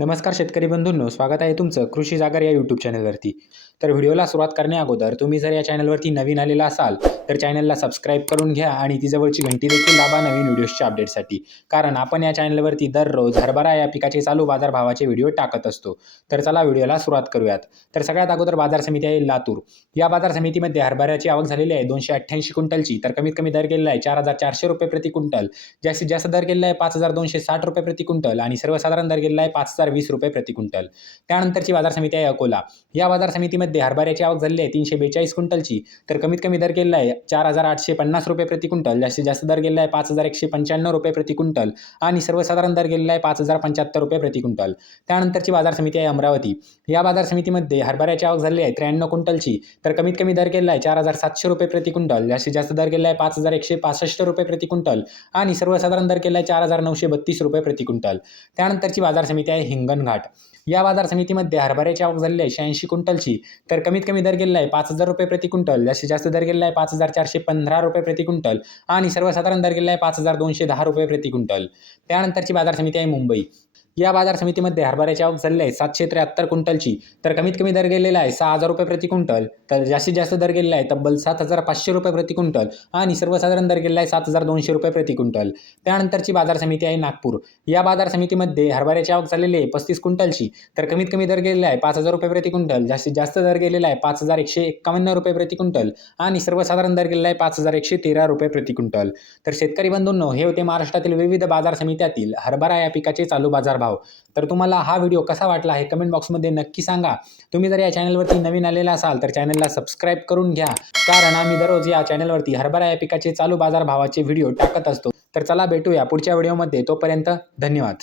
नमस्कार शेतकरी बंधूंनो, स्वागत आहे तुमचं कृषी जागर या यूट्यूब चॅनलवरती. तर व्हिडिओला सुरुवात करण्याअगोदर तुम्ही जर या चॅनलवरती नवीन आलेला असाल तर चॅनलला सबस्क्राईब करून घ्या आणि ती जवळची घंटी देखील दाबा नवीन व्हिडिओजच्या अपडेटसाठी. कारण आपण या चॅनलवरती दररोज हरभरा या पिकाचे चालू बाजारभावाचे व्हिडिओ टाकत असतो. तर चला व्हिडिओला सुरुवात करूयात. तर सगळ्यात अगोदर बाजार समिती आहे लातूर. या बाजार समितीमध्ये हरभऱ्याची आवक झालेली आहे 288 क्विंटलची. तर कमीत कमी दर गेलेला आहे ₹4,400 प्रति क्विंटल. जास्तीत जास्त दर गेलेला आहे ₹5,260 प्रति क्विंटल आणि सर्वसाधारण दर गेलेला आहे ₹5,020 प्रति क्विंटल. त्यानंतरची बाजार समिती आहे अकोला. या बाजार समितीमध्ये हरभऱ्याची आवक झालेली आहे 342 क्विंटलची. तर कमीत कमी दर गेलेला आहे ₹4,850 प्रति क्विंटल. जास्तीत जास्त दर गेलेला आहे ₹5,195 प्रति क्विंटल आणि सर्वसाधारण दर गेलेला आहे ₹5,075 प्रति क्विंटल. त्यानंतरची बाजार समिती आहे अमरावती. या बाजार समितीमध्ये हरभऱ्याची आवक झालेली आहे 93 क्विंटलची. तर कमीत कमी दर गेलेला आहे ₹4,700 प्रति क्विंटल. जास्तीत जास्त दर गेलेला आहे ₹5,165 प्रति क्विंटल आणि सर्वसाधारण दर केला आहे ₹4,932 प्रति क्विंटल. त्यानंतरची बाजार समिती आहे हिंगणघाट. या बाजार समितीमध्ये हरभऱ्याची आवक झालेली आहे 86 क्विंटलची. तर कमीत कमी दर गेलेला आहे ₹5,000 प्रति क्विंटल. जास्तीत जास्त दर गेलेला आहे ₹5,415 प्रति क्विंटल आणि सर्वसाधारण दर गेलेला आहे ₹5,210 प्रति क्विंटल. त्यानंतरची बाजार समिती आहे मुंबई. या बाजार समितीमध्ये हरभऱ्याची आवक झालेली आहे 773 क्विंटलची. तर कमीत कमी दर गेलेला आहे ₹6,000 प्रति क्विंटल. तर जास्तीत जास्त दर गेलेला आहे तब्बल ₹7,500 प्रति क्विंटल आणि सर्वसाधारण दर गेलेला आहे ₹7,200 प्रति क्विंटल. त्यानंतरची बाजार समिती आहे नागपूर. या बाजार समितीमध्ये हरभऱ्याची आवक झालेली आहे 35 क्विंटलची. तर कमीत कमी दर गेलेला आहे ₹5,000 प्रति क्विंटल. जास्तीत जास्त दर गेलेला आहे ₹5,151 प्रति क्विंटल आणि सर्वसाधारण दर गेलेला आहे ₹5,113 प्रति क्विंटल. तर शेतकरी बंधूंनो, हे होते महाराष्ट्रातील विविध बाजार समित्यातील हरभरा या पिकाचे चालू बाजारभाव. तर तुम्हाला हा व्हिडिओ कसा वाटला हे कमेंट बॉक्समध्ये नक्की सांगा. तुम्ही जर या चॅनलवरती नवीन आलेला असाल तर चॅनलला सबस्क्राईब करून घ्या. कारण आम्ही दररोज या चॅनलवरती हरभरा या पिकाचे चालू बाजारभावाचे व्हिडिओ टाकत असतो. तर चला भेटूया पुढच्या व्हिडिओमध्ये. तोपर्यंत धन्यवाद.